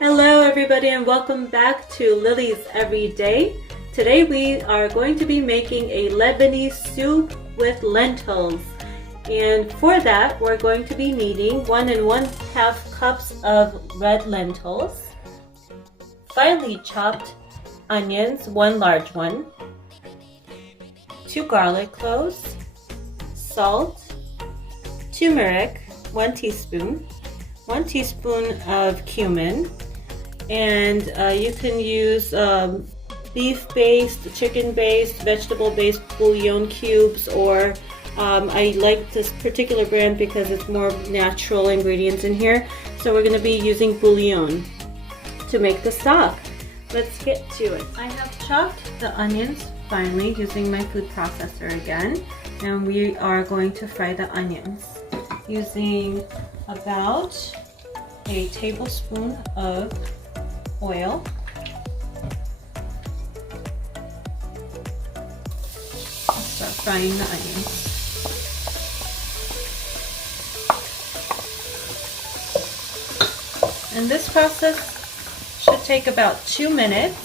Hello everybody and welcome back to Lily's Everyday. Today we are going to be making a Lebanese soup with lentils. And for that we're going to be needing 1 1/2 cups of red lentils, finely chopped onions, 1 large one, 2 garlic cloves, salt, turmeric, 1 teaspoon, 1 teaspoon of cumin, and you can use beef-based, chicken-based, vegetable-based bouillon cubes, or I like this particular brand because it's more natural ingredients in here. So we're going to be using bouillon to make the stock. Let's get to it. I have chopped the onions finely using my food processor again, and we are going to fry the onions using about a tablespoon of oil. I'll start frying the onions. And this process should take about 2 minutes.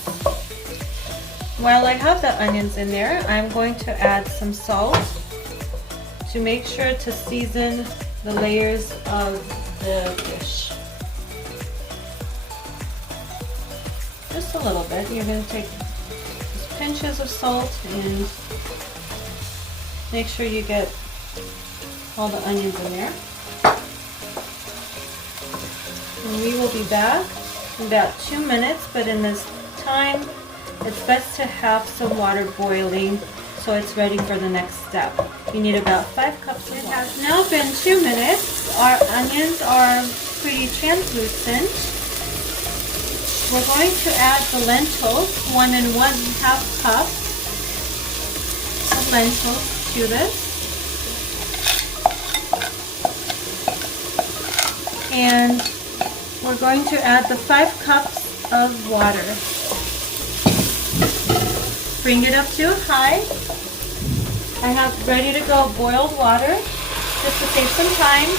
While I have the onions in there, I'm going to add some salt to make sure to season the layers of the dish. Just a little bit. You're going to take just pinches of salt and make sure you get all the onions in there. And we will be back in about 2 minutes, but in this time it's best to have some water boiling so it's ready for the next step. You need about 5 cups of water. It has now been 2 minutes. Our onions are pretty translucent. We're going to add the lentils, 1 1/2 cups of lentils to this. And we're going to add the 5 cups of water. Bring it up to high. I have ready to go boiled water just to save some time.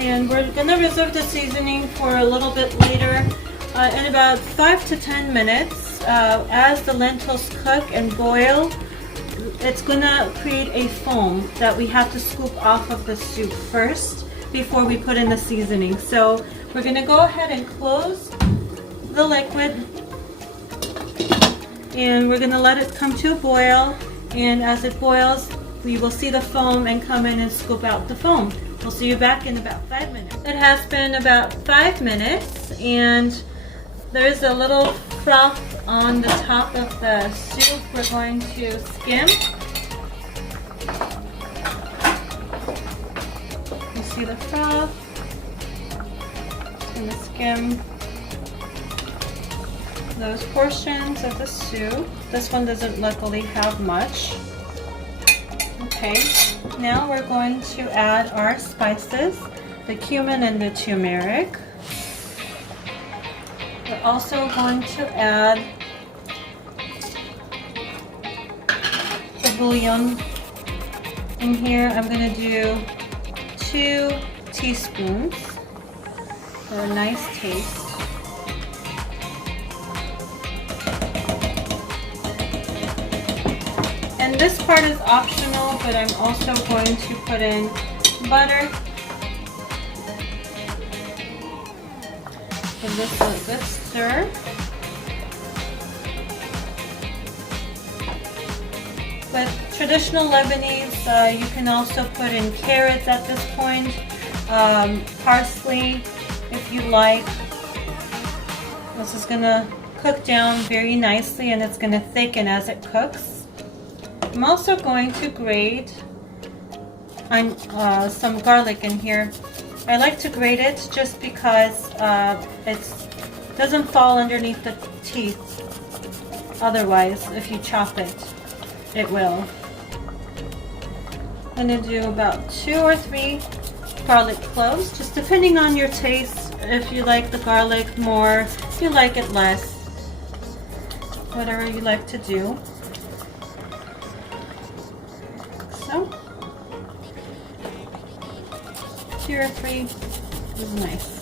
And we're going to reserve the seasoning for a little bit later. In about 5 to 10 minutes, as the lentils cook and boil, it's going to create a foam that we have to scoop off of the soup first before we put in the seasoning. So we're going to go ahead and close the liquid, and we're going to let it come to a boil. And as it boils, we will see the foam and come in and scoop out the foam. We'll see you back in about 5 minutes. It has been about 5 minutes, and there's a little froth on the top of the soup. We're going to skim. You see the froth? Just going to skim those portions of the soup. This one doesn't luckily have much. Okay, now we're going to add our spices, the cumin and the turmeric. We're also going to add the bouillon in here. I'm going to do 2 teaspoons for a nice taste. And this part is optional, but I'm also going to put in butter. Give this a good stir. With traditional Lebanese, you can also put in carrots at this point, parsley if you like. This is going to cook down very nicely, and it's going to thicken as it cooks. I'm also going to grate some garlic in here. I like to grate it just because it doesn't fall underneath the teeth. Otherwise, if you chop it, it will. I'm going to do about 2 or 3 garlic cloves, just depending on your taste. If you like the garlic more, if you like it less, whatever you like to do. so. 2 or 3 is nice.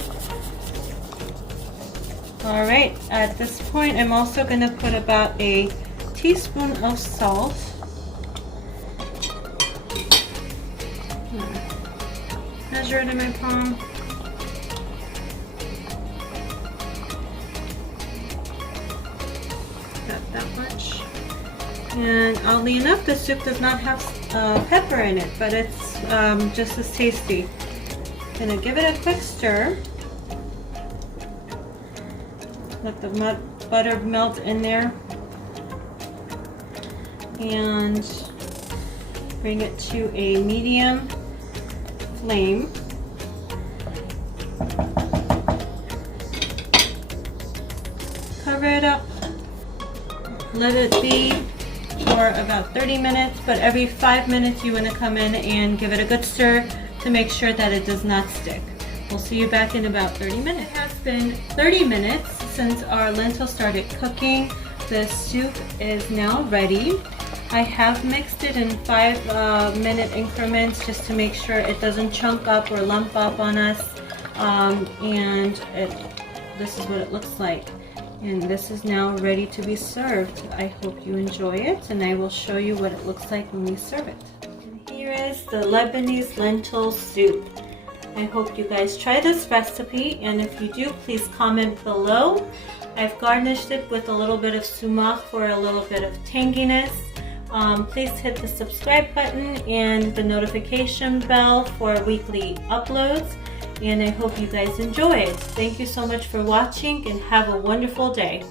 Alright, at this point I'm also going to put about a teaspoon of salt. Measure it in my palm. Got that much. And oddly enough, the soup does not have pepper in it, but it's just as tasty. Gonna give it a quick stir. Let the butter melt in there. And bring it to a medium flame. Cover it up. Let it be for about 30 minutes, but every 5 minutes you want to come in and give it a good stir to make sure that it does not stick. We'll see you back in about 30 minutes. It has been 30 minutes since our lentils started cooking. The soup is now ready. I have mixed it in 5-minute increments just to make sure it doesn't chunk up or lump up on us. This is what it looks like. And this is now ready to be served. I hope you enjoy it, and I will show you what it looks like when we serve it. And here is the Lebanese lentil soup. I hope you guys try this recipe, and if you do, please comment below. I've garnished it with a little bit of sumac for a little bit of tanginess. Please hit the subscribe button and the notification bell for weekly uploads. And I hope you guys enjoy it. Thank you so much for watching and have a wonderful day.